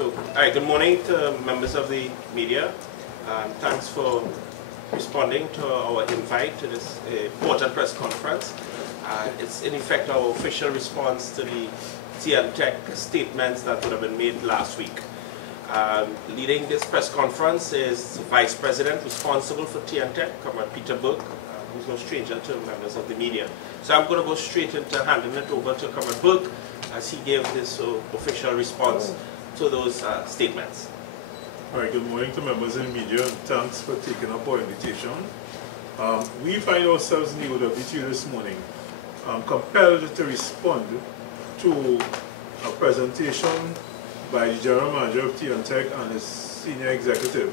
Alright, good morning to members of the media. Thanks for responding to our invite to this important press conference. It's in effect our official response to the T&Tec statements that would have been made last week. Leading this press conference is Vice President responsible for T&Tec, Comrade Peter Burke, who's no stranger to members of the media. So I'm going to go straight into handing it over to Comrade Burke as he gave this official response to those statements. All right, good morning to members in the media, and thanks for taking up our invitation. We find ourselves in the Owtu this morning compelled to respond to a presentation by the General Manager of T&Tec and his senior executive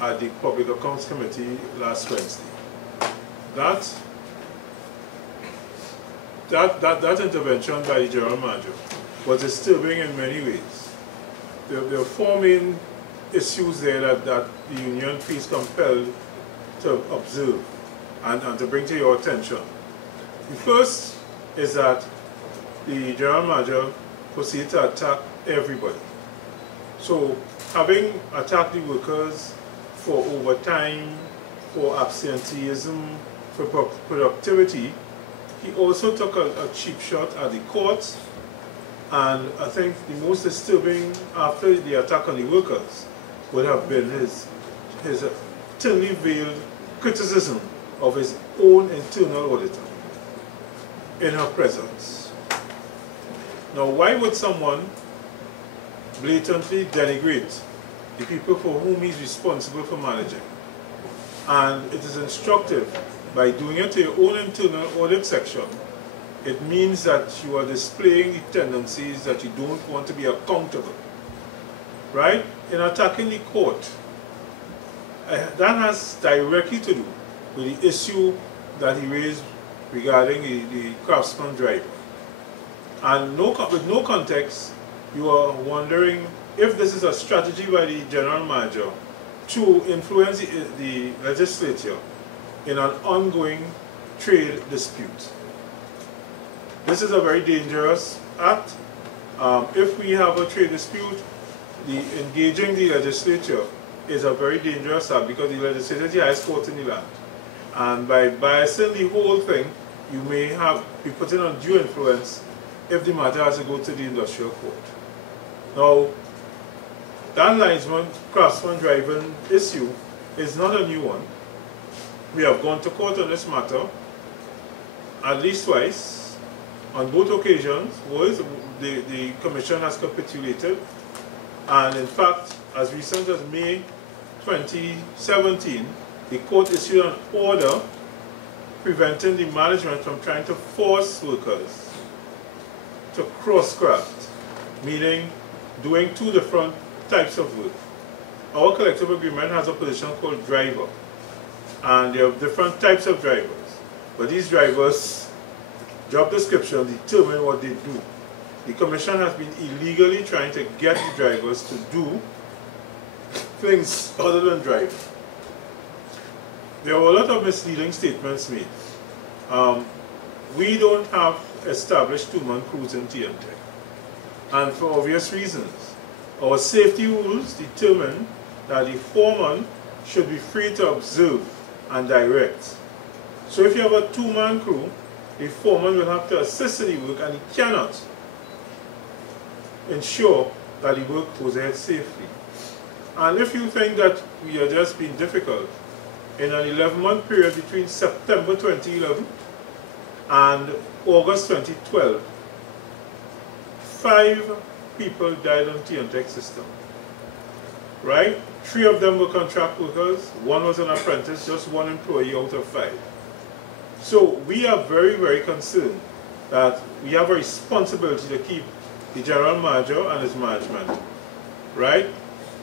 at the Public Accounts Committee last Wednesday. That intervention by the General Manager was disturbing in many ways. There are four main issues there that the union feels compelled to observe and to bring to your attention. The first is that the General Manager proceeded to attack everybody. So, having attacked the workers for overtime, for absenteeism, for productivity, he also took a cheap shot at the courts. And I think the most disturbing after the attack on the workers would have been his thinly veiled criticism of his own internal auditor in her presence. Now, why would someone blatantly denigrate the people for whom he's responsible for managing? And it is instructive, by doing it to your own internal audit section, it means that you are displaying the tendencies that you don't want to be accountable. Right? In attacking the court, that has directly to do with the issue that he raised regarding the craftsman driver. And with no context, you are wondering if this is a strategy by the General Manager to influence the legislature in an ongoing trade dispute. This is a very dangerous act. If we have a trade dispute, engaging the legislature is a very dangerous act because the legislature is the highest court in the land. And by biasing the whole thing, you may be putting undue influence if the matter has to go to the industrial court. Now, that linesman, craftsman driving issue is not a new one. We have gone to court on this matter at least twice. On both occasions, the Commission has capitulated, and in fact, as recent as May 2017, the court issued an order preventing the management from trying to force workers to cross-craft, meaning doing two different types of work. Our collective agreement has a position called driver, and there are different types of drivers, but these drivers' job description determine what they do. The Commission has been illegally trying to get the drivers to do things other than drive. There were a lot of misleading statements made. We don't have established two-man crews in T&Tec, and for obvious reasons. Our safety rules determine that the foreman should be free to observe and direct. So if you have a two-man crew, the foreman will have to assist in the work, and he cannot ensure that the work goes ahead safely. And if you think that we are just being difficult, in an 11-month period between September 2011 and August 2012, 5 people died on T&Tec system. Right? 3 of them were contract workers, 1 was an apprentice, just 1 employee out of 5. So we are very, very concerned that we have a responsibility to keep the General Manager and his management, right,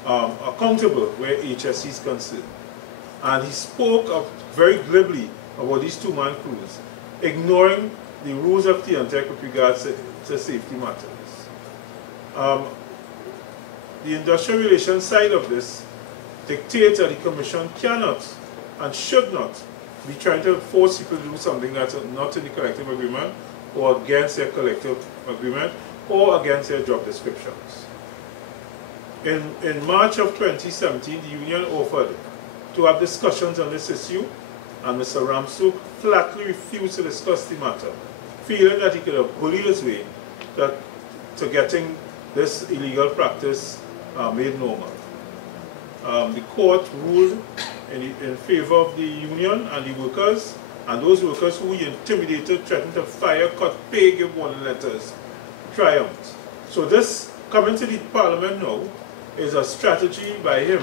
accountable where HSE is concerned. And he spoke very glibly about these two-man crews, ignoring the rules of T&Tec with regards to safety matters. The industrial relations side of this dictates that the Commission cannot and should not be trying to force people to do something that's not in the collective agreement or against their collective agreement or against their job descriptions. In March of 2017, the union offered to have discussions on this issue, and Mr. Ramsuk flatly refused to discuss the matter, feeling that he could have bullied his way to getting this illegal practice made normal. The court ruled in favor of the union and the workers, and those workers who he intimidated, threatened to fire, cut pay, give warning letters, triumphed. So this coming to the parliament now is a strategy by him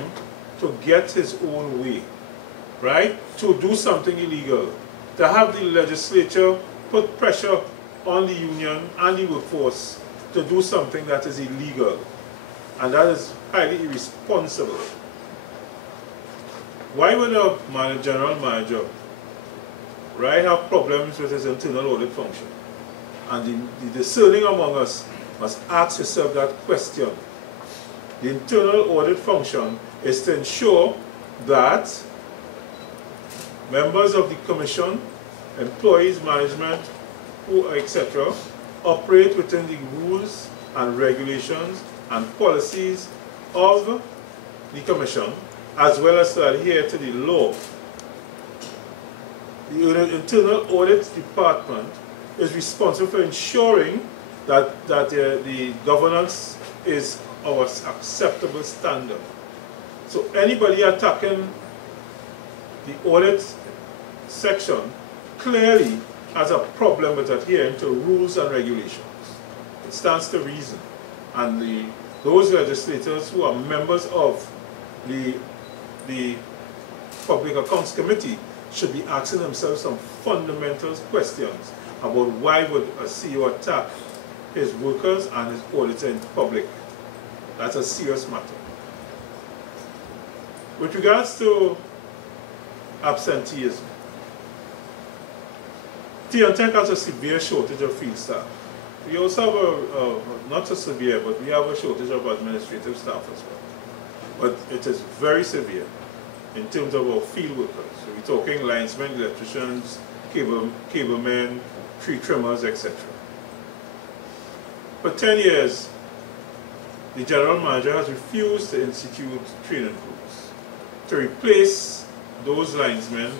to get his own way, right? To do something illegal, to have the legislature put pressure on the union and the workforce to do something that is illegal, and that is highly irresponsible. Why would a general manager, right, have problems with his internal audit function? And the discerning among us must ask yourself that question. The internal audit function is to ensure that members of the Commission, employees, management, etc., operate within the rules and regulations and policies of the Commission, as well as to adhere to the law. The Internal Audit Department is responsible for ensuring that the governance is our acceptable standard. So anybody attacking the audit section clearly has a problem with adhering to rules and regulations. It stands to reason. And those legislators who are members of the Public Accounts Committee should be asking themselves some fundamental questions about why would a CEO attack his workers and his auditor in public. That's a serious matter. With regards to absenteeism, T&Tec has a severe shortage of field staff. We also have not so severe, but we have a shortage of administrative staff as well. But it is very severe in terms of our field workers. So we're talking linesmen, electricians, cablemen, tree trimmers, etc. For 10 years, the general manager has refused to institute training crews to replace those linesmen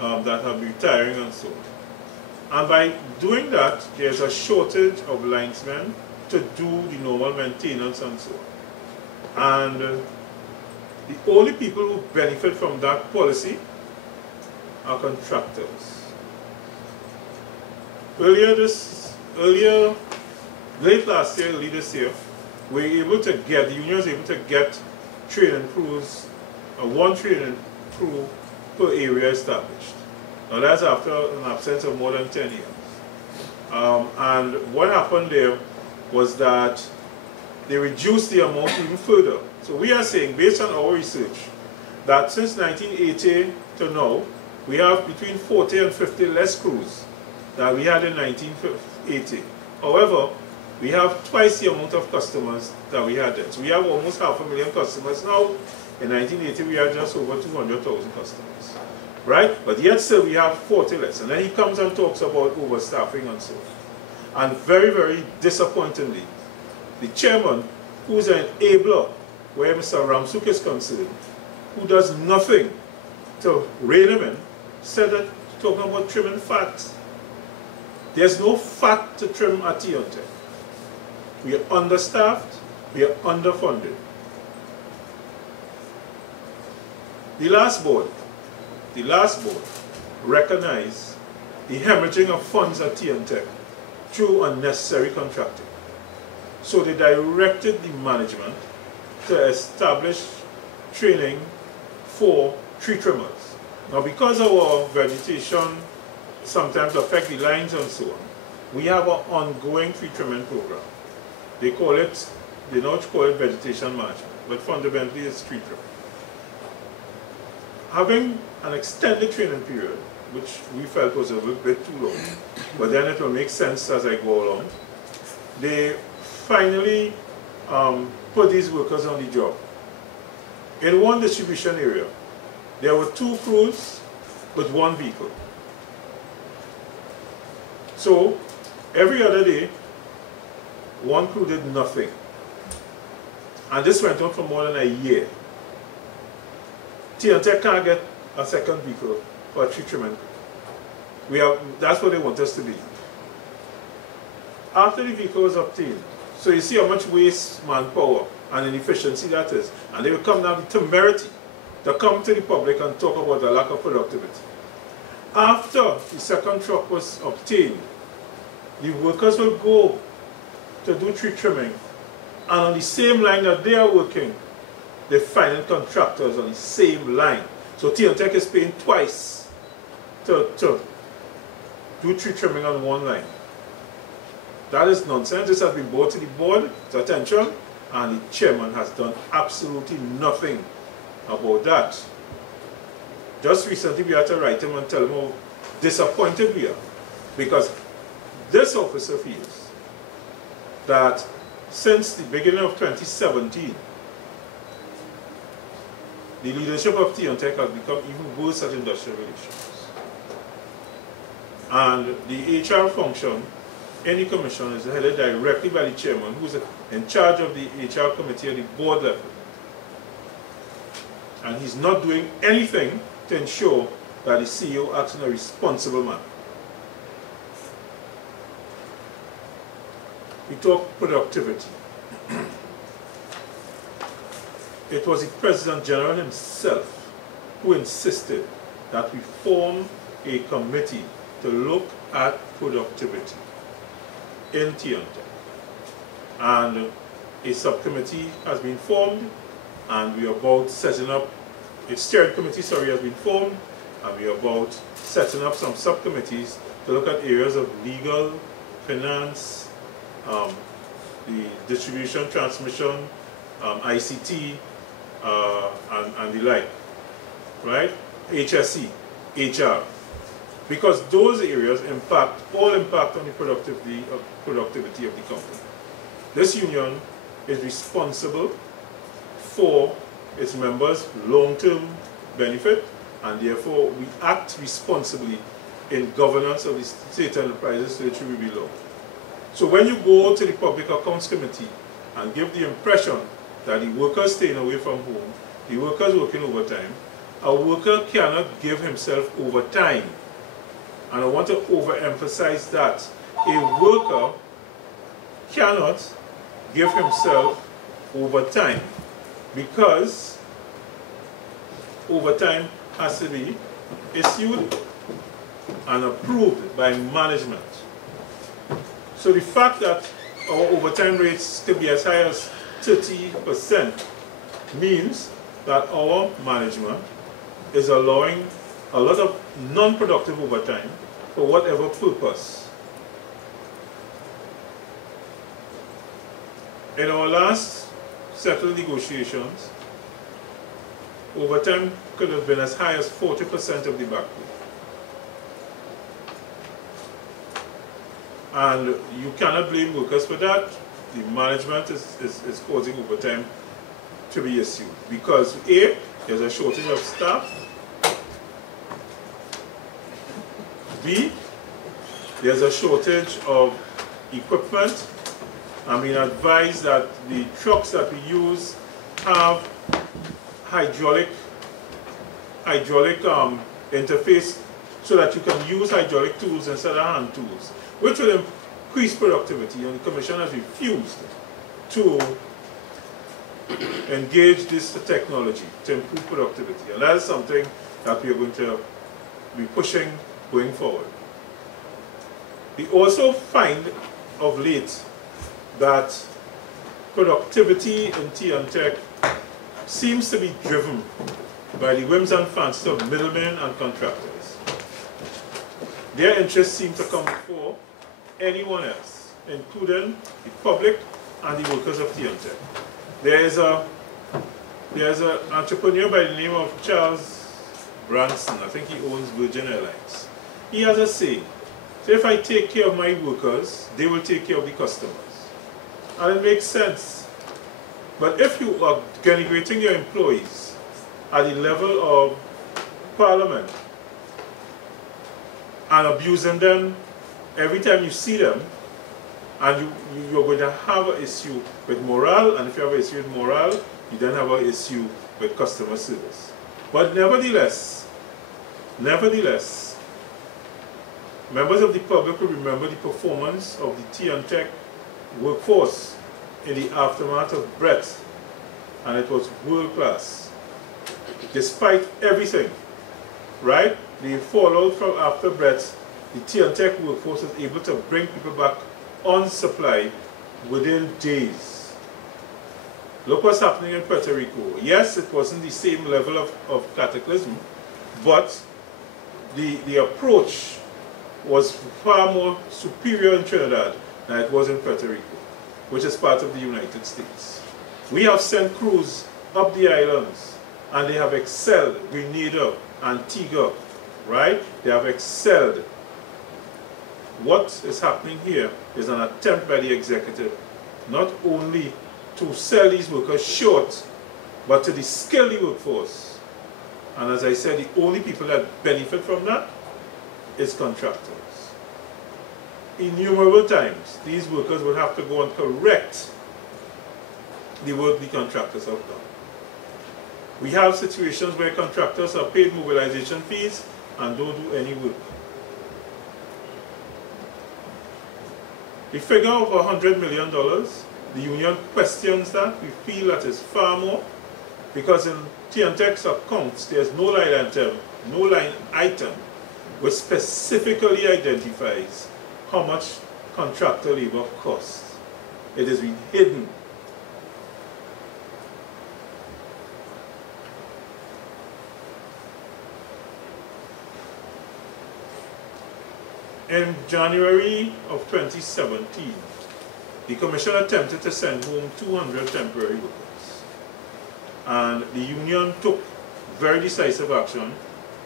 that have been retiring and so on. And by doing that, there's a shortage of linesmen to do the normal maintenance and so on. And the only people who benefit from that policy are contractors. Late last year, early this year, the union was able to get training crews, one training crew per area established. Now that's after an absence of more than 10 years. And what happened there was that they reduced the amount even further. So we are saying, based on our research, that since 1980 to now, we have between 40 and 50 less crews than we had in 1980. However, we have twice the amount of customers that we had then. So we have almost 500,000 customers now. In 1980, we had just over 200,000 customers. Right? But yet still we have 40 less. And then he comes and talks about overstaffing and so on. And very, very disappointingly, the chairman, who's an enabler where Mr. Ramsuk is concerned, who does nothing to rein him in, said that talking about trimming fat. There's no fat to trim at T&Tec. We are understaffed, we are underfunded. The last board recognized the hemorrhaging of funds at T&Tec through unnecessary contracting. So they directed the management to establish training for tree trimmers. Now because our vegetation sometimes affect the lines and so on, we have an ongoing tree trimming program. They now call it vegetation management. but fundamentally it's tree trimming. Having an extended training period, which we felt was a little bit too long, but then it will make sense as I go along, they finally put these workers on the job. In one distribution area, there were 2 crews with 1 vehicle. So, every other day, 1 crew did nothing. And this went on for more than a year. T&Tec can't get a second vehicle for a tree trimming crew. That's what they want us to be. After the vehicle was obtained, so you see how much waste, manpower, and inefficiency that is. And they will come down the temerity to come to the public and talk about the lack of productivity. After the second truck was obtained, the workers will go to do tree trimming, and on the same line that they are working, they're finding contractors on the same line. So T&Tec is paying twice to do tree trimming on one line. That is nonsense. This has been brought to the board's attention, and the chairman has done absolutely nothing about that. Just recently we had to write him and tell him how disappointed we are, because this officer feels that since the beginning of 2017, the leadership of T&Tec has become even worse at industrial relations. And the HR function in the commission is headed directly by the chairman, who is in charge of the HR committee at the board level. And he's not doing anything to ensure that the CEO acts in a responsible manner. We talk productivity. It was the President General himself who insisted that we form a committee to look at productivity in T&Tec. And a subcommittee has been formed, and we are about setting up, a steering committee, has been formed, and we are about setting up some subcommittees to look at areas of legal, finance, the distribution, transmission, ICT, and the like, right? HSE, HR. Because those areas all impact on the productivity of the company. This union is responsible for its members' long-term benefit, and therefore we act responsibly in governance of the state enterprises to which we belong. So when you go to the Public Accounts Committee and give the impression that the workers staying away from home, the workers working overtime, a worker cannot give himself overtime. And I want to overemphasize that. A worker cannot give himself overtime, because overtime has to be issued and approved by management. So the fact that our overtime rates could be as high as 30% means that our management is allowing a lot of non-productive overtime for whatever purpose. In our last settled negotiations, overtime could have been as high as 40% of the back pay. And you cannot blame workers for that. The management is causing overtime to be issued because A, there's a shortage of staff. B, there's a shortage of equipment. I mean, advise that the trucks that we use have hydraulic interface so that you can use hydraulic tools instead of hand tools, which will increase productivity, and the Commission has refused to engage this technology to improve productivity. And that is something that we are going to be pushing going forward. We also find of late that productivity in T&Tec seems to be driven by the whims and fancies of middlemen and contractors. Their interests seem to come before anyone else, including the public and the workers of T&Tec. There is a There's an entrepreneur by the name of Charles Branson. I think he owns Virgin Airlines. He has a saying. So if I take care of my workers, they will take care of the customers. And it makes sense. But if you are denigrating your employees at the level of Parliament and abusing them every time you see them, and you're going to have an issue with morale, and if you have an issue with morale, you then have an issue with customer service. But nevertheless, members of the public will remember the performance of the T&Tec workforce in the aftermath of Brett, and it was world class. Despite everything, right? The fallout from after Brett, the T&Tec workforce was able to bring people back on supply within days. Look what's happening in Puerto Rico. Yes, it wasn't the same level of cataclysm, but the approach was far more superior in Trinidad than it was in Puerto Rico, which is part of the United States. We have sent crews up the islands, and they have excelled. Grenada, Antigua, right? They have excelled. What is happening here is an attempt by the executive not only to sell these workers short, but to de-skill the workforce. And as I said, the only people that benefit from that is contractors. Innumerable times, these workers would have to go and correct the work the contractors have done. We have situations where contractors are paid mobilization fees and don't do any work. The figure of $100 million, the union questions that. We feel that is far more, because in T&Tec's accounts, there's no line item which specifically identifies how much contractor labor costs. It has been hidden. In January of 2017, the Commission attempted to send home 200 temporary workers. And the union took very decisive action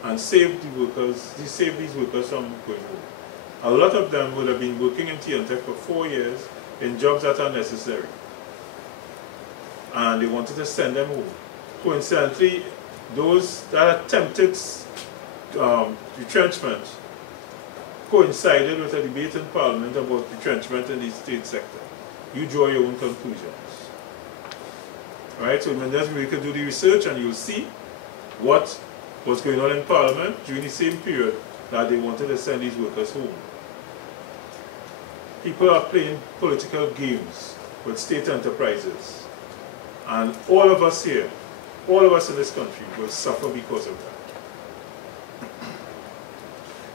and saved the workers, they saved these workers from going home. A lot of them would have been working in T&Tec for 4 years in jobs that are necessary. And they wanted to send them home. Coincidentally, those that attempted retrenchment coincided with a debate in Parliament about retrenchment in the state sector. You draw your own conclusions. Right? So we could do the research and you'll see what was going on in Parliament during the same period that they wanted to send these workers home. People are playing political games with state enterprises. And all of us here, all of us in this country will suffer because of that.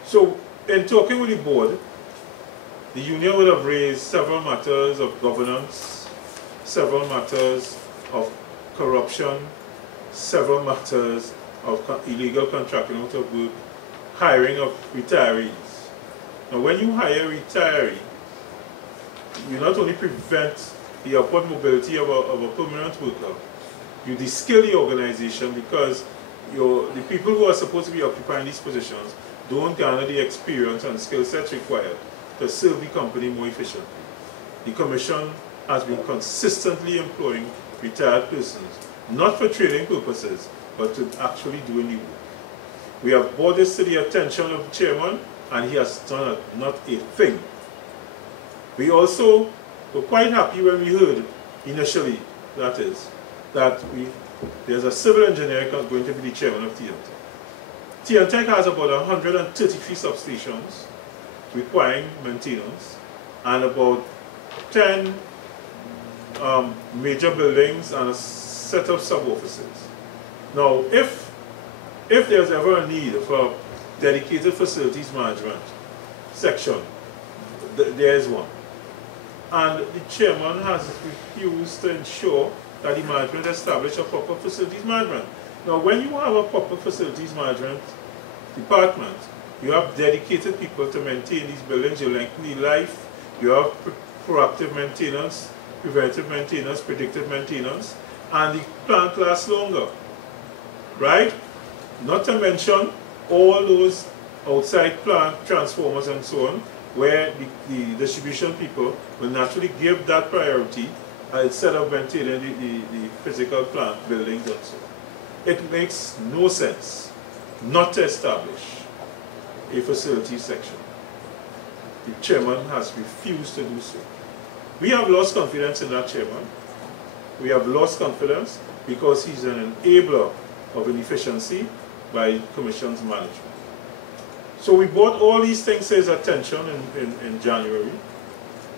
So, in talking with the board, the union would have raised several matters of governance, several matters of corruption, several matters of illegal contracting out of work, hiring of retirees. Now when you hire a retiree, you not only prevent the upward mobility of a permanent worker, you de-skill the organization because the people who are supposed to be occupying these positions don't garner the experience and skill sets required to serve the company more efficiently. The Commission has been consistently employing retired persons, not for training purposes, but to actually doing the work. We have brought this to the attention of the chairman, and he has done not a thing. We also were quite happy when we heard initially, that is, that there's a civil engineer going to be the chairman of T&Tec. T&Tec has about 133 substations requiring maintenance and about 10 major buildings and a set of sub-offices. Now, if there's ever a need for dedicated facilities management section, there is one. And the chairman has refused to ensure that the management establish a proper facilities management. Now, when you have a proper facilities management department, you have dedicated people to maintain these buildings, you lengthen the life, you have proactive maintenance, preventive maintenance, predictive maintenance, and the plant lasts longer, right? Not to mention all those outside plant transformers and so on, where the distribution people will naturally give that priority instead of maintaining the physical plant buildings and so on. It makes no sense not to establish a facility section. The chairman has refused to do so. We have lost confidence in that chairman. We have lost confidence because he's an enabler of inefficiency by Commission's management. So we brought all these things to his attention in January.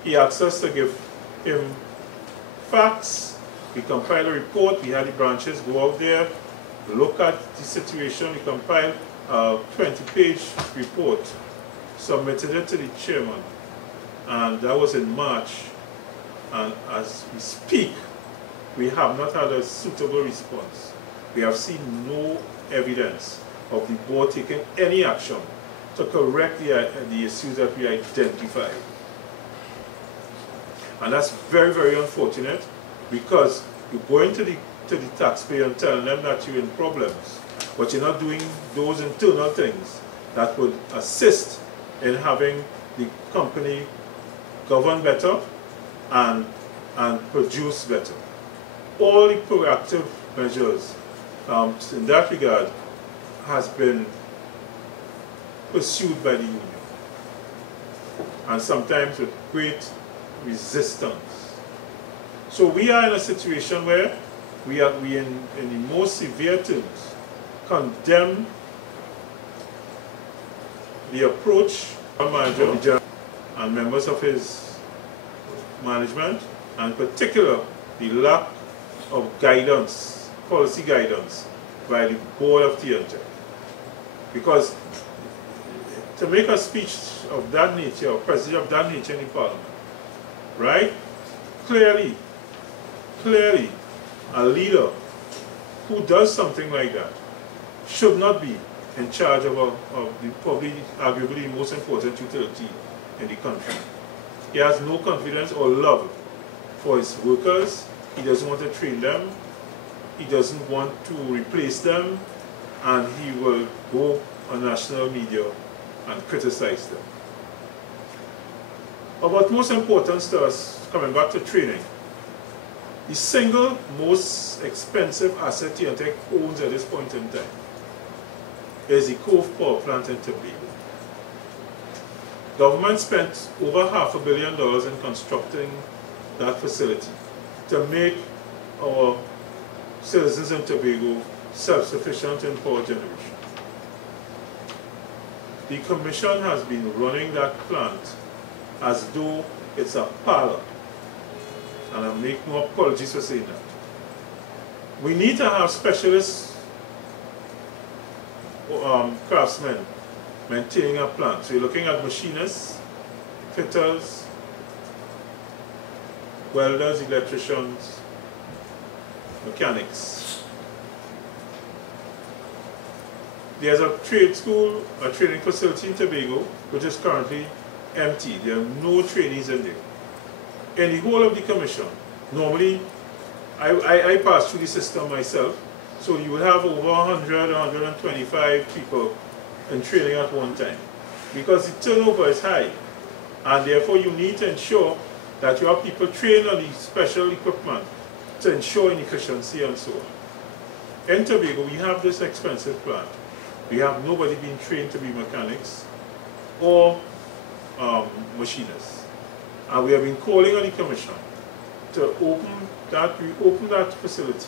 He asked us to give him facts. We compiled a report. We had the branches go out there, look at the situation. We compiled a 20-page report, submitted it to the chairman, and that was in March. And as we speak, we have not had a suitable response. We have seen no evidence of the board taking any action to correct the issues that we identified. And that's very, very unfortunate, because you go into the taxpayer and tell them that you're in problems, but you're not doing those internal things that would assist in having the company govern better and produce better. All the proactive measures in that regard has been pursued by the union, and sometimes with great resistance. So we are in a situation where we in the most severe terms condemn the approach of manager and members of his management, and in particular the lack of guidance, policy guidance by the board of T&Tec. Because to make a speech of that nature, or prestige of that nature in the parliament, right? Clearly, a leader who does something like that should not be in charge of the probably arguably the most important utility in the country. He has no confidence or love for his workers. He doesn't want to train them. He doesn't want to replace them, and he will go on national media and criticize them. But what most important to us, coming back to training, the single most expensive asset T&Tec owns at this point in time is the Cove Power Plant in Tobago. Government spent over $500 million in constructing that facility to make our citizens in Tobago self-sufficient in power generation. The Commission has been running that plant as though it's a parlor, and I make no apologies for saying that. We need to have specialist craftsmen maintaining a plant. So you're looking at machinists, fitters, welders, electricians, mechanics. There's a trade school, a training facility in Tobago, which is currently empty. There are no trainees in there. In the whole of the Commission, normally, I pass through the system myself, so you will have over 100, 125 people in training at one time, because the turnover is high, and therefore you need to ensure that you have people trained on the special equipment to ensure efficiency and so on. In Tobago, we have this expensive plant. We have nobody being trained to be mechanics or machinists. And we have been calling on the Commission to reopen that facility,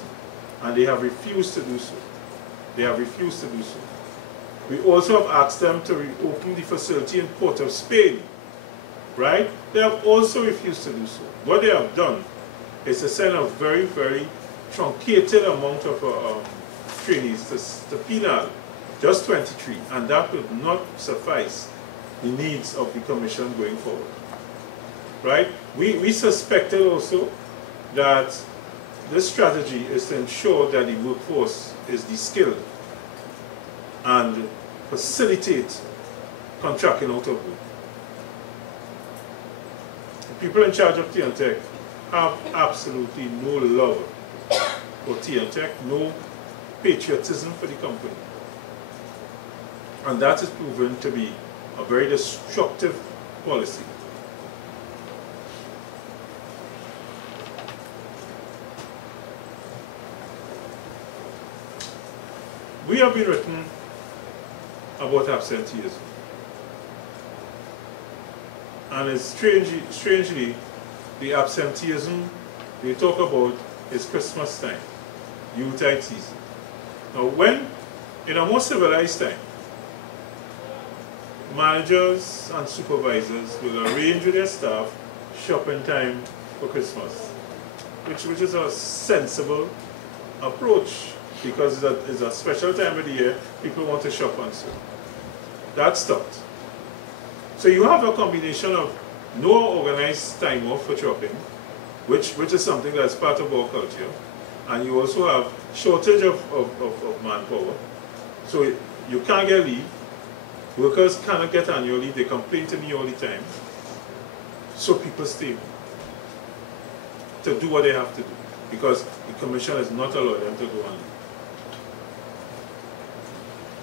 and they have refused to do so. They have refused to do so. We also have asked them to reopen the facility in Port of Spain, right? They have also refused to do so. What they have done is to send a very, very truncated amount of trainees to penal, just 23, and that will not suffice the needs of the Commission going forward, right? We suspected also that this strategy is to ensure that the workforce is de-skilled and facilitate contracting out of work. The people in charge of T&Tec have absolutely no love or T&Tec, no patriotism for the company. And that is proven to be a very destructive policy. We have been written about absenteeism. And it's strangely, the absenteeism we talk about is Christmas time, Yuletide season. Now when, in a more civilized time, managers and supervisors will arrange with their staff shopping time for Christmas, which is a sensible approach, because it's a special time of the year, people want to shop and so. That stopped. So you have a combination of no organized time off for shopping, which is something that's part of our culture, and you also have shortage of manpower. So you can't get leave, workers cannot get annual leave, they complain to me all the time. So people stay to do what they have to do, because the commission has not allowed them to go on leave.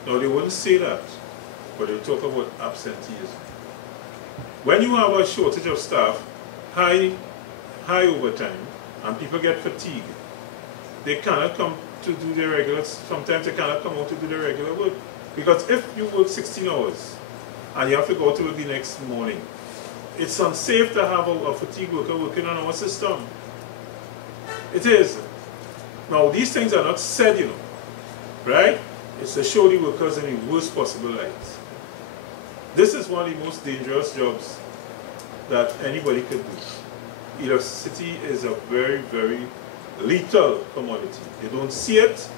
Now they wouldn't say that, but they talk about absenteeism. When you have a shortage of staff, high overtime, and people get fatigued, they cannot come to do their regular, sometimes they cannot come out to do their regular work. Because if you work 16 hours, and you have to go to work the next morning, it's unsafe to have a fatigued worker working on our system. It is. Now these things are not said, you know, right? It's to show the workers in the worst possible light. This is one of the most dangerous jobs that anybody could do. Electricity is a very, very lethal commodity. You don't see it,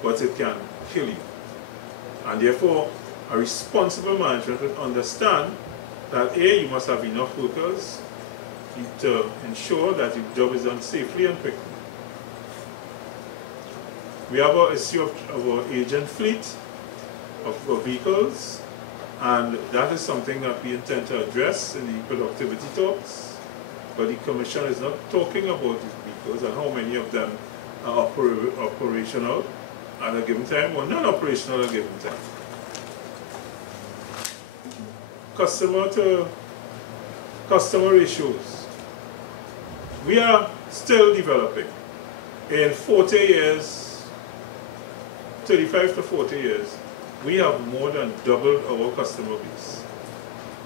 but it can kill you. And therefore, a responsible management would understand that A, you must have enough workers to ensure that the job is done safely and quickly. We have an issue of our agent fleet of vehicles, and that is something that we intend to address in the productivity talks. But the Commission is not talking about these vehicles and how many of them are operational at a given time or non-operational at a given time. Customer to customer ratios. We are still developing. In 40 years, 35 to 40 years, we have more than doubled our customer base.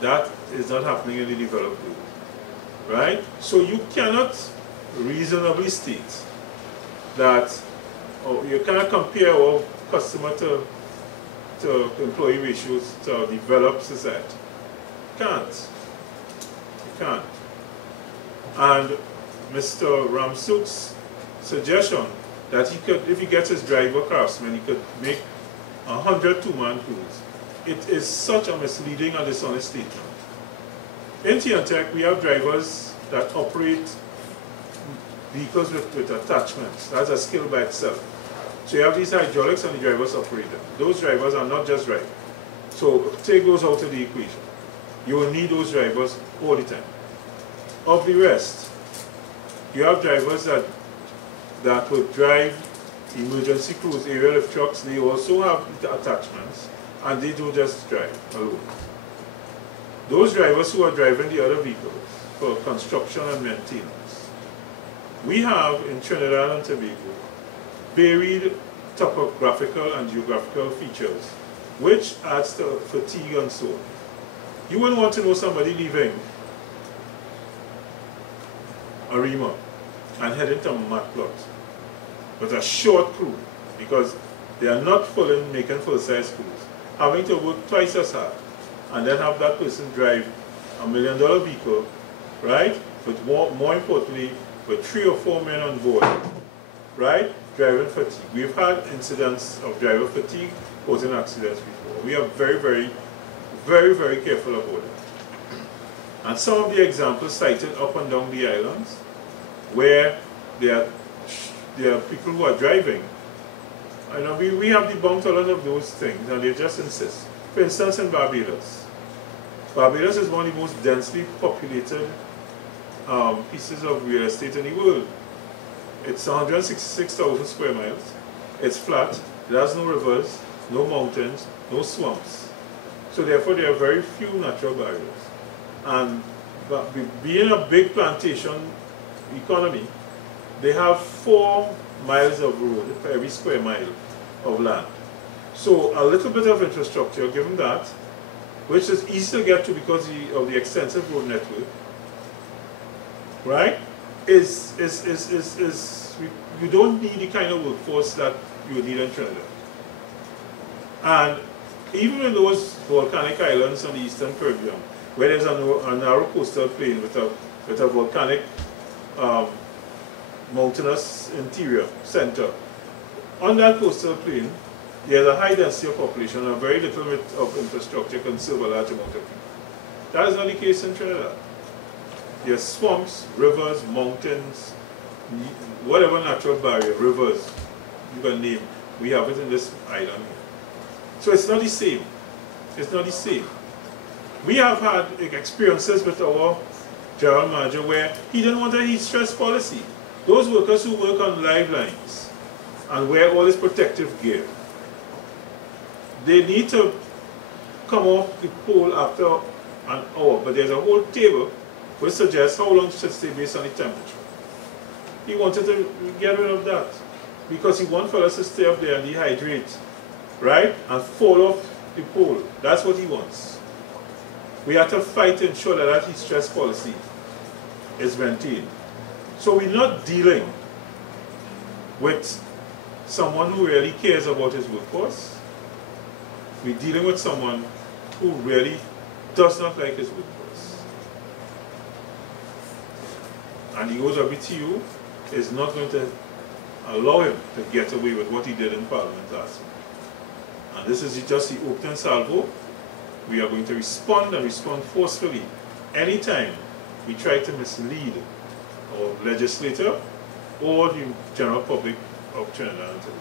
That is not happening in the developed world, right? So you cannot reasonably state that, or you cannot compare our customer to employee ratios to a developed society. You can't. You can't. And Mr. Ramsuk's suggestion that he could, if he gets his driver craftsman, he could make 100 two-man crews. It is such a misleading and dishonest statement. In T&Tec, we have drivers that operate vehicles with attachments. That's a skill by itself. So you have these hydraulics and the drivers operate them. Those drivers are not just driving. So take those out of the equation. You will need those drivers all the time. Of the rest, you have drivers that will drive emergency crews, aerial lift trucks. They also have the attachments, and they don't just drive alone. Those drivers who are driving the other vehicles for construction and maintenance. We have in Trinidad and Tobago varied topographical and geographical features, which adds to fatigue and so on. You wouldn't want to know somebody leaving Arima and heading to Matplot with a short crew, because they are not making full-size crews, having to work twice as hard, and then have that person drive $1 million vehicle, right? But more importantly, with 3 or 4 men on board, right? Driving fatigue. We've had incidents of driver fatigue causing accidents before. We are very, very, very, very careful about it. And some of the examples cited up and down the islands, where there are people who are driving. I know we have debunked a lot of those things, and they just insist. For instance, in Barbados. Barbados is one of the most densely populated pieces of real estate in the world. It's 166,000 square miles. It's flat. It has no rivers, no mountains, no swamps. So therefore there are very few natural barriers. And but being a big plantation economy, they have 4 miles of road for every square mile of land. So a little bit of infrastructure, given that, which is easy to get to because of the extensive road network, right, you don't need the kind of workforce that you need in Trinidad. And even in those volcanic islands on the Eastern Caribbean, where there's a narrow coastal plain with a volcanic mountainous interior center, on that coastal plain, there's a high density of population and a very little bit of infrastructure can serve a large amount of people. That is not the case in Trinidad. There's swamps, rivers, mountains, whatever natural barrier, rivers, you can name, we have it in this island here. So it's not the same. It's not the same. We have had experiences with our general manager where he didn't want a heat stress policy. Those workers who work on live lines and wear all this protective gear, they need to come off the pole after an hour, but there's a whole table which suggests how long it should stay based on the temperature. He wanted to get rid of that because he wants fellas to stay up there and dehydrate, right, and fall off the pole. That's what he wants. We have to fight to ensure that heat stress policy is maintained. So we're not dealing with someone who really cares about his workforce. We're dealing with someone who really does not like his workforce. And the OWTU is not going to allow him to get away with what he did in Parliament last week. And this is just the opening salvo. We are going to respond and respond forcefully anytime we try to mislead our legislator or the general public of Trinidad and Tobago.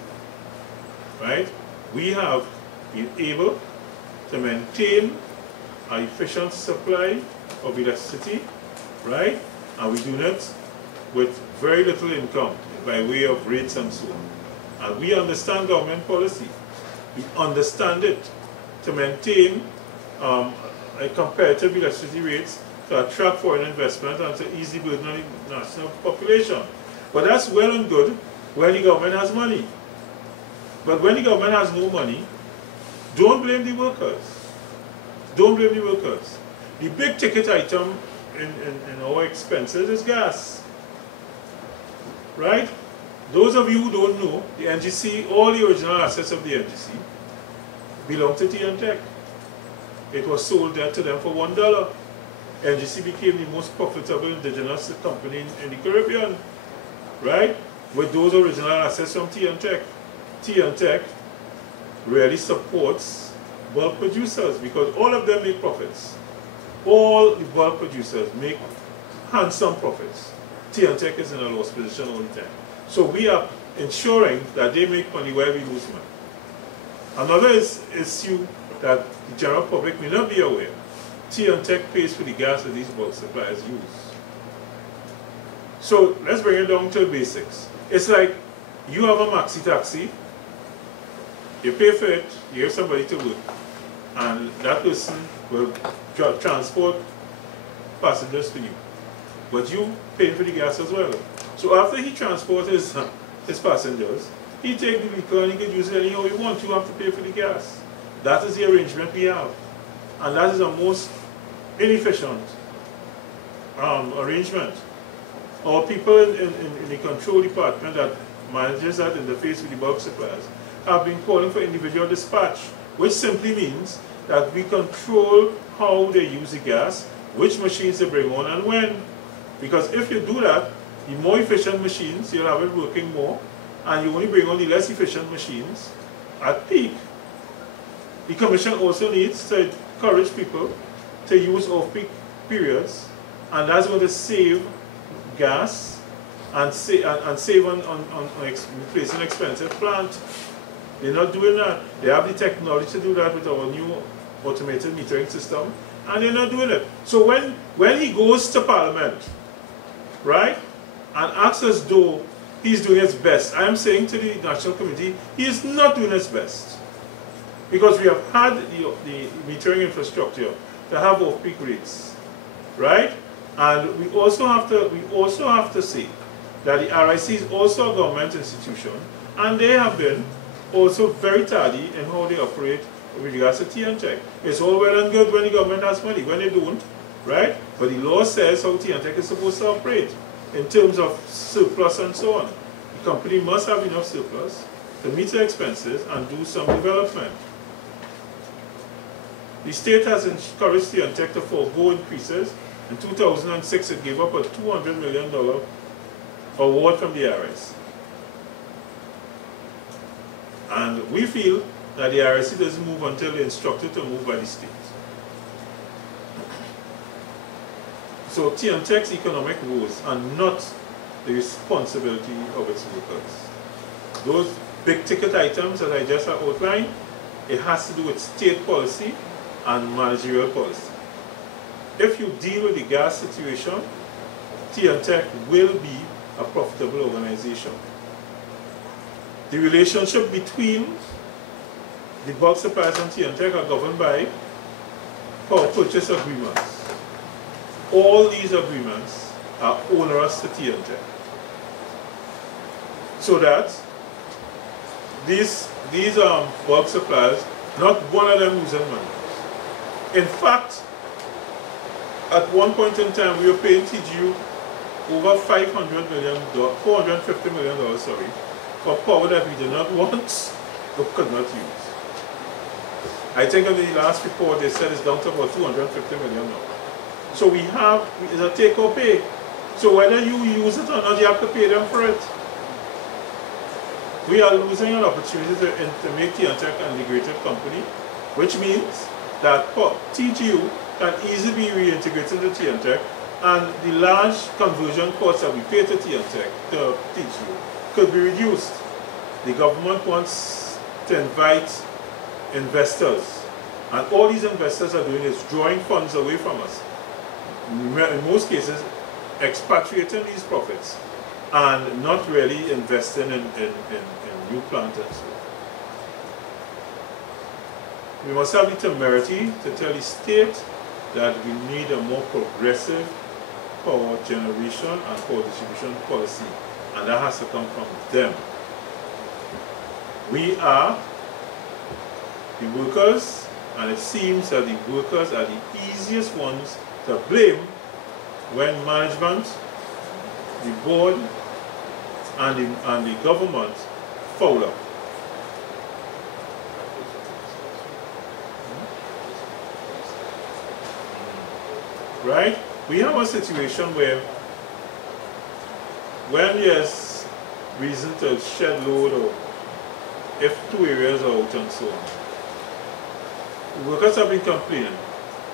Right? We have been able to maintain an efficient supply of electricity, right? And we do it with very little income by way of rates and so on. And we understand government policy. We understand it to maintain a competitive electricity rates to attract foreign investment and to ease the burden on the national population. But that's well and good when the government has money. But when the government has no money, don't blame the workers. Don't blame the workers. The big ticket item in our expenses is gas. Right? Those of you who don't know, the NGC, all the original assets of the NGC belong to T&Tec. It was sold there to them for $1. NGC became the most profitable indigenous company in the Caribbean, right? With those original assets from T&Tec. T&Tec really supports bulk producers because all of them make profits. All the bulk producers make handsome profits. T&Tec is in a loss position all the time. So we are ensuring that they make money while we lose money. Another issue that the general public may not be aware. T&Tec pays for the gas that these bulk suppliers use. So let's bring it down to the basics. It's like you have a maxi taxi, you pay for it, you give somebody to work, and that person will transport passengers to you. But you pay for the gas as well. So after he transports his passengers, he take the vehicle and he can use it anyhow he wants. You have to pay for the gas. That is the arrangement we have. And that is the most inefficient arrangement. Our people in the control department that manages that interface with the bulk suppliers have been calling for individual dispatch, which simply means that we control how they use the gas, which machines they bring on and when. Because if you do that, the more efficient machines, you'll have it working more, and you only bring on the less efficient machines at peak. The Commission also needs to encourage people to use off-peak periods, and that's going to save gas and save on replacing expensive plant. They're not doing that. They have the technology to do that with our new automated metering system, and they're not doing it. So when he goes to Parliament, right, and acts as though he's doing his best. I am saying to the National Committee, he is not doing his best. Because we have had the metering infrastructure to have off-peak rates, right? And we also have to say that the RIC is also a government institution, and they have been also very tardy in how they operate with regards to T&Tec. It's all well and good when the government has money, when they don't, right? But the law says how T&Tec is supposed to operate in terms of surplus and so on. The company must have enough surplus to meet the expenses and do some development. The state has encouraged T&Tec to forego increases. In 2006, it gave up a $200 million award from the IRS. And we feel that the IRC doesn't move until they're instructed to move by the state. So T&Tec's economic woes are not the responsibility of its workers. Those big ticket items that I just outlined, it has to do with state policy and managerial policy. If you deal with the gas situation, T&Tec will be a profitable organization. The relationship between the bulk suppliers and T&Tec are governed by power purchase agreements. All these agreements are onerous to T&Tec. So that these bulk suppliers, not one of them losing money. In fact, at one point in time, we were paying TGU over $450 million, sorry, for power that we did not want or could not use. I think in the last report they said it's down to about $250 million. So we have, it's a take or pay. So whether you use it or not, you have to pay them for it. We are losing an opportunity to make T&Tec an integrated company, which means that TGU can easily be reintegrated into T&Tec, and the large conversion costs that we pay to T&Tec, to TGU, could be reduced. The government wants to invite investors, and all these investors are doing is drawing funds away from us. In most cases, expatriating these profits and not really investing in new plant and so on. We must have the temerity to tell the state that we need a more progressive power generation and power distribution policy, and that has to come from them. We are the workers, and it seems that the workers are the easiest ones to blame when management, the board, and the government foul up. Right? We have a situation where when there's reason to shed load, or if two areas are out and so on, the workers have been complaining.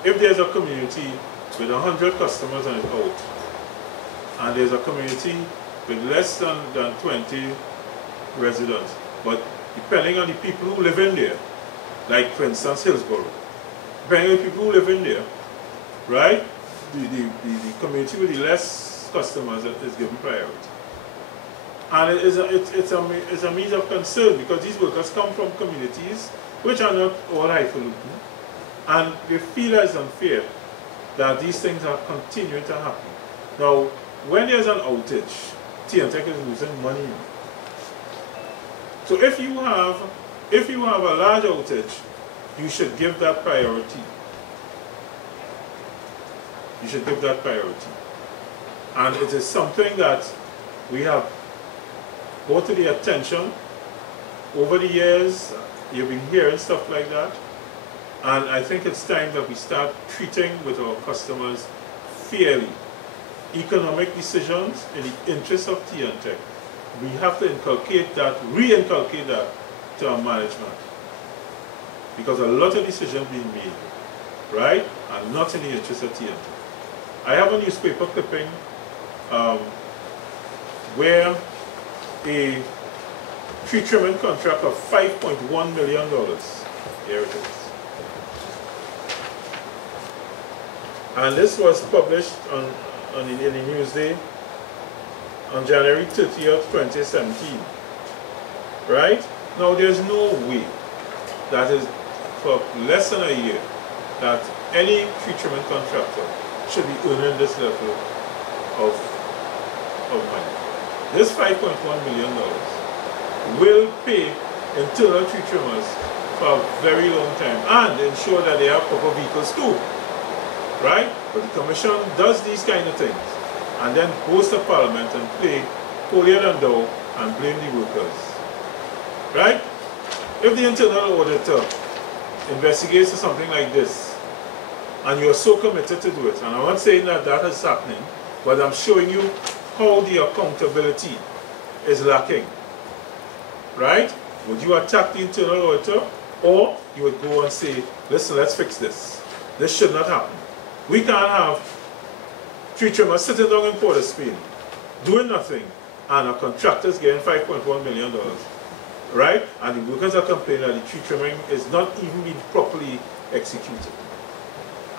If there's a community with 100 customers and it's out, and there's a community with less than 20 residents, but depending on the people who live in there, like for instance Hillsborough, depending on the people who live in there, right? The community with the less customers is given priority. And it's a means of concern, because these workers come from communities which are not all highfalutin, and they feel it's unfair that these things are continuing to happen. Now, when there's an outage, T&Tec is losing money. So if you have a large outage, you should give that priority. You should give that priority. And it is something that we have brought to the attention over the years. You've been hearing stuff like that. And I think it's time that we start treating with our customers fairly. Economic decisions in the interest of T&Tec. We have to inculcate that, re-inculcate that to our management. Because a lot of decisions being made, right, are not in the interest of T&Tec. I have a newspaper clipping where a tree trimming contract of $5.1 million, here it is. And this was published in the Newsday, on January 30th, 2017. Right? Now there's no way that is for less than a year that any tree trimming contractor should be earning this level of money. This $5.1 million will pay internal tree trimmers for a very long time and ensure that they have proper vehicles too. Right? But the Commission does these kind of things and then goes to Parliament and play holier than thou and blame the workers. Right? If the internal auditor investigates something like this and you're so committed to do it, and I'm not saying that that is happening, but I'm showing you how the accountability is lacking. Right? Would you attack the internal auditor, or you would go and say, listen, let's fix this. This should not happen. We can't have tree trimmers sitting down in Port of Spain doing nothing and our contractors getting $5.1 million. Right? And the workers are complaining that the tree trimming is not even being properly executed.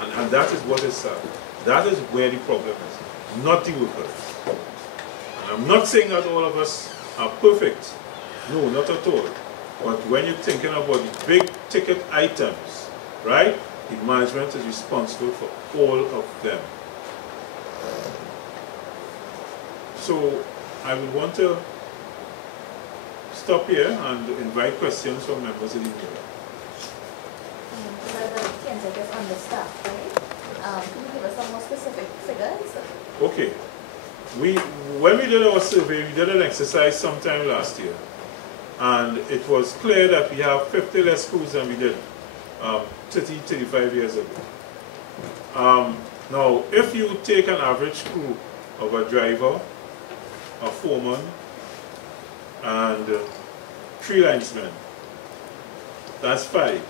And that is what is sad. That is where the problem is, not the workers. And I'm not saying that all of us are perfect. No, not at all. But when you're thinking about the big ticket items, right, the management is responsible for all of them. So I would want to stop here and invite questions from members of the media. The T&Tec is understaffed, right? Can you give us some more specific figures? Okay. When we did our survey, we did an exercise sometime last year. And it was clear that we have 50 less crews than we did 35 years ago. Now, if you take an average crew of a driver, a foreman, and 3 linesmen, that's 5.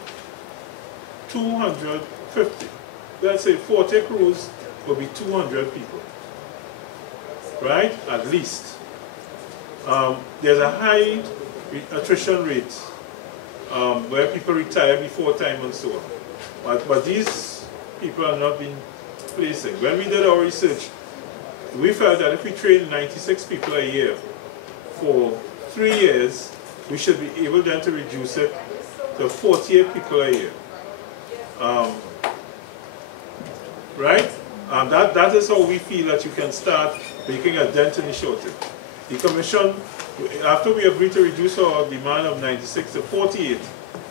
250. Let's say 40 crews will be 200 people. Right? At least. There's a high attrition rate where people retire before time and so on. But these people are not being placing. When we did our research, we felt that if we train 96 people a year for 3 years, we should be able then to reduce it to 48 people a year. Right? That is how we feel that you can start making a dent in the shortage. The Commission, after we agreed to reduce our demand of 96 to 48,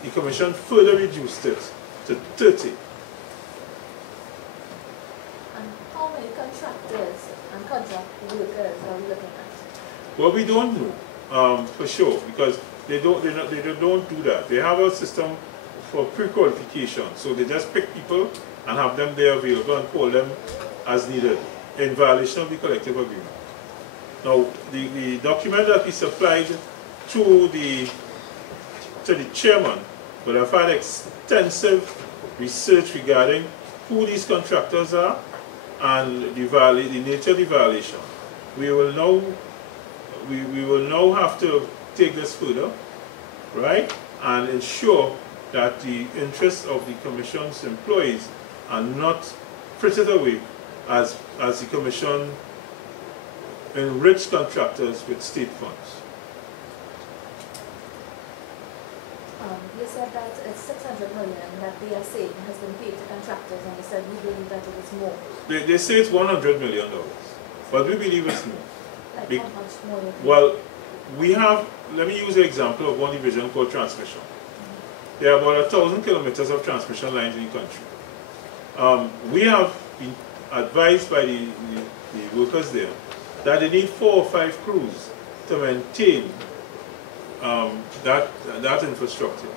the Commission further reduced it to 30. And how many contractors and contract workers are we looking at? Well, we don't know for sure, because they don't do that. They have a system for pre-qualification, so they just pick people and have them there available and call them as needed in violation of the collective agreement. Now, the document that we supplied to the chairman will have had extensive research regarding who these contractors are and the nature of the violation. We will now have to take this further, right, and ensure that the interests of the Commission's employees are not frittered away as the Commission enrich contractors with state funds. You said that it's 600 million that they are saying has been paid to contractors, and you said we believe that it is more. They say it's $100 million, but we believe it's more. Like how much more? Well, we have, let me use the example of one division called transmission. There are about 1,000 kilometers of transmission lines in the country. We have been advised by the workers there that they need 4 or 5 crews to maintain that infrastructure,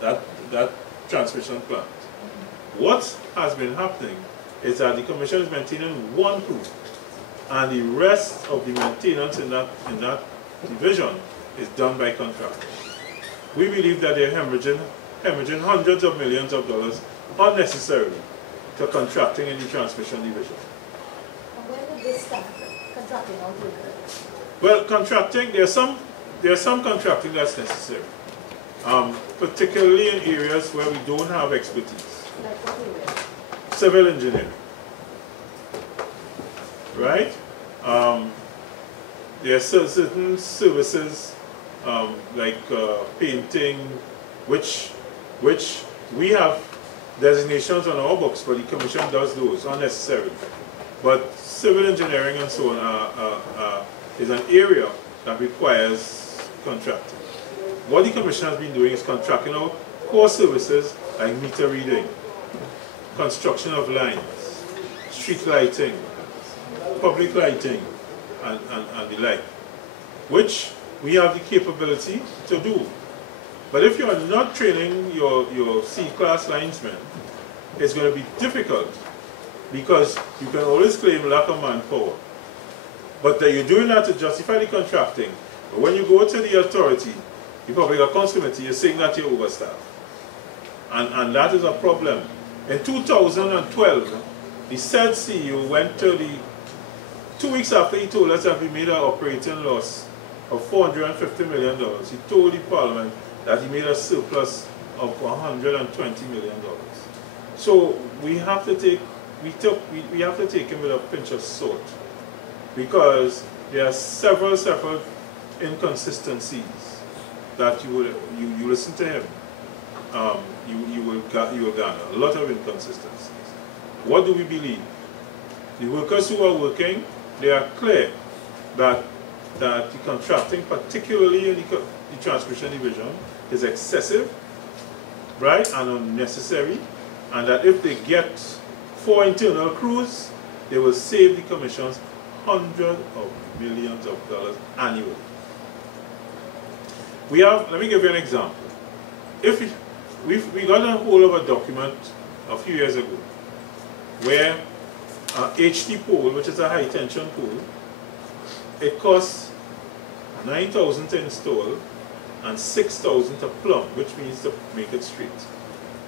that transmission plant. What has been happening is that the Commission is maintaining 1 crew, and the rest of the maintenance in that division is done by contractors. We believe that they're hemorrhaging hundreds of millions of dollars unnecessarily to contracting in the transmission division. And when did they start contracting out workers? Well, contracting, there's some contracting that's necessary, particularly in areas where we don't have expertise. Like what area? Civil engineering, right? there are certain services like painting, which we have designations on our books, but the commission does those unnecessarily. But civil engineering and so on is an area that requires contracting. What the commission has been doing is contracting out core services like meter reading, construction of lines, street lighting, public lighting, and the like, which we have the capability to do. But if you are not training your C-class linesmen, it's going to be difficult, because you can always claim lack of manpower. But you're doing that to justify the contracting. But when you go to the authority, the Public Accounts Committee, you're saying that you're overstaffed. And that is a problem. In 2012, the said CEO went to 2 weeks after he told us that we made an operating loss of $450 million, he told the Parliament that he made a surplus of $120 million. So we have to take him with a pinch of salt, because there are several inconsistencies that you listen to him, you will garner a lot of inconsistencies. What do we believe? The workers who are working, they are clear that the contracting, particularly in the transmission division, is excessive, right, and unnecessary, and that if they get 4 internal crews, they will save the commissions hundreds of millions of dollars annually. Let me give you an example. If we got a hold of a document a few years ago where HT pole, which is a high tension pole, it costs $9,000 to install and $6,000 to plumb, which means to make it straight.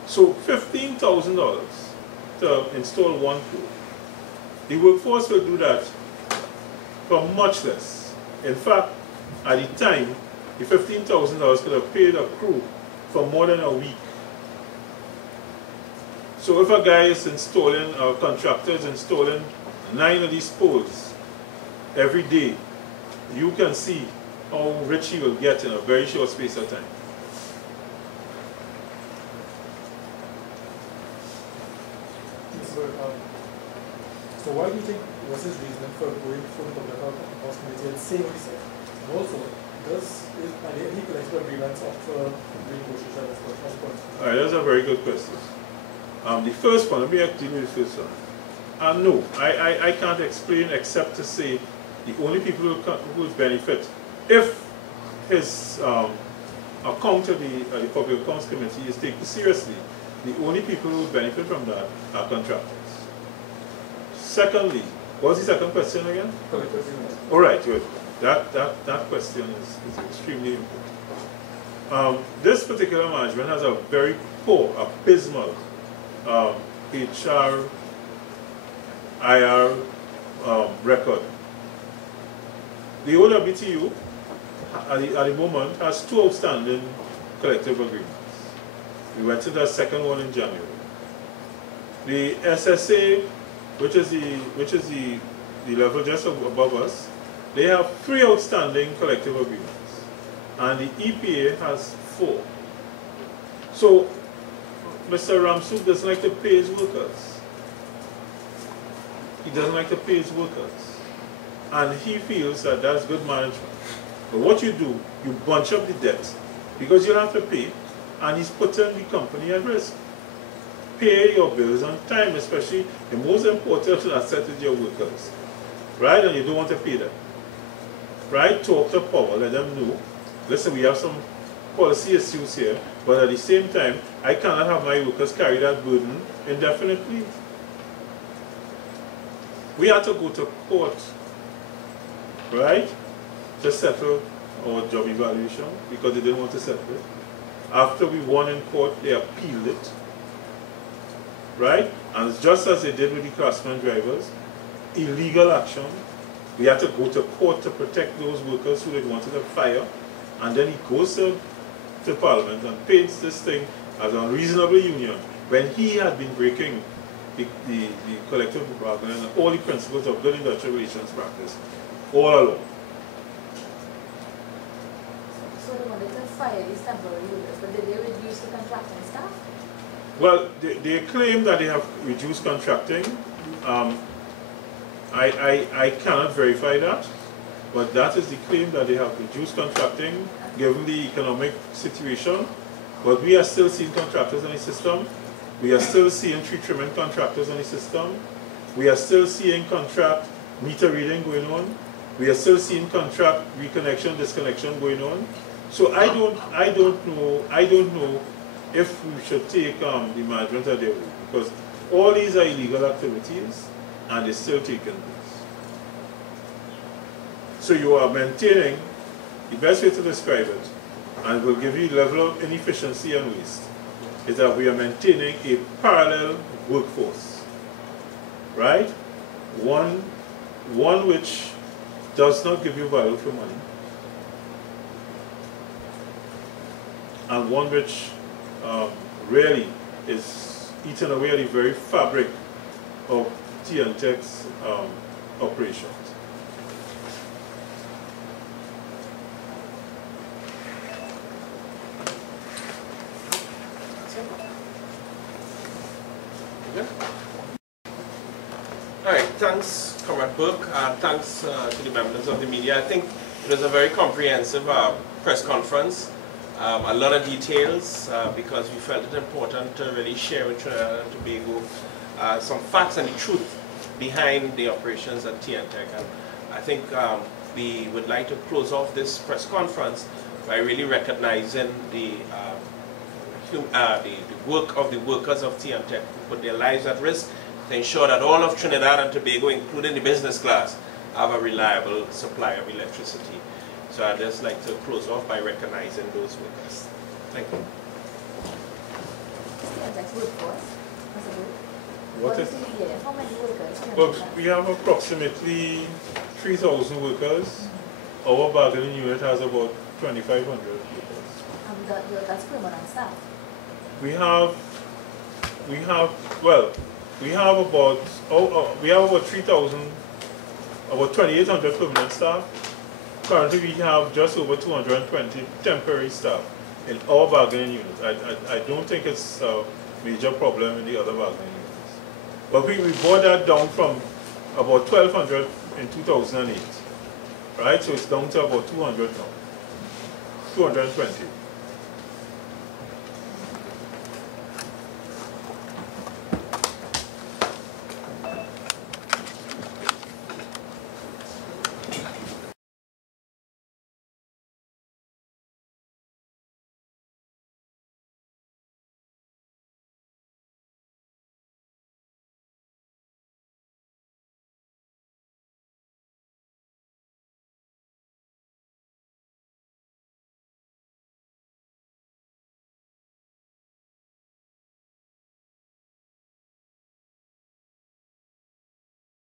So $15,000 to install one pole. The workforce will do that for much less. In fact, at the time, the $15,000 could have paid a crew for more than a week. So if a guy is installing, a contractor is installing 9 of these poles every day, you can see how rich he will get in a very short space of time. So why do you think was his reason for going for the Public Accounts Committee and saying what he said? And also, are there any collective agreements of renegotiation as well? All right, that's a very good question. The first one, let me deal with the first one. No, I can't explain except to say the only people who would benefit if his account of the Public Accounts Committee is taken seriously, the only people who would benefit from that are contractors. Secondly, what was the second question again? All right, good. That question is extremely important. This particular management has a very poor, abysmal HR, IR record. The OWTU at the moment has 2 outstanding collective agreements. We went to the second one in January. The SSA, which is the level just above us, they have 3 outstanding collective agreements, and the EPA has 4. So Mr. Ramsuk doesn't like to pay his workers. He doesn't like to pay his workers, and he feels that that's good management. But what you do, you bunch up the debt because you have to pay, and he's putting the company at risk. Pay your bills on time, especially the most important asset is your workers, right? And you don't want to pay them, right? Talk to power, let them know, listen, we have some policy issues here, but at the same time, I cannot have my workers carry that burden indefinitely. We had to go to court, right, to settle our job evaluation because they didn't want to settle it. After we won in court, they appealed it, right? And just as they did with the craftsman drivers, illegal action, we had to go to court to protect those workers who they wanted to fire, and then he goes to Parliament and paints this thing as an unreasonable union when he had been breaking the collective bargaining and all the principles of good industrial relations practice all along. fire these temporary workers, but did they reduce the contracting staff? Well, they claim that they have reduced contracting. I cannot verify that, but that is the claim, that they have reduced contracting given the economic situation. But we are still seeing contractors in the system. We are still seeing tree trimming contractors in the system. We are still seeing contract meter reading going on. We are still seeing contract reconnection, disconnection going on. So I don't know if we should take the management of their work, because all these are illegal activities and they're still taking place. So you are maintaining, the best way to describe it, and will give you level of inefficiency and waste, is that we are maintaining a parallel workforce, right? One which does not give you value for money, and one which really is eating away at the very fabric of T&Tec's operations. All right, thanks, Comrade Burke. Thanks to the members of the media. I think it was a very comprehensive press conference. A lot of details because we felt it important to really share with Trinidad and Tobago some facts and the truth behind the operations at T&Tec. And I think we would like to close off this press conference by really recognizing the work of the workers of T&Tec who put their lives at risk to ensure that all of Trinidad and Tobago, including the business class, have a reliable supply of electricity. So I'd just like to close off by recognizing those workers. Thank you. T&Tec's workforce as a group? What is? How many workers? Well, we have approximately 3,000 workers. Our bargaining unit has about 2,500 workers. That's permanent staff. We have about 3,000, about 2,800 permanent staff. Currently, we have just over 220 temporary staff in our bargaining unit. I don't think it's a major problem in the other bargaining units. But we brought that down from about 1,200 in 2008, right? So it's down to about 200 now, 220.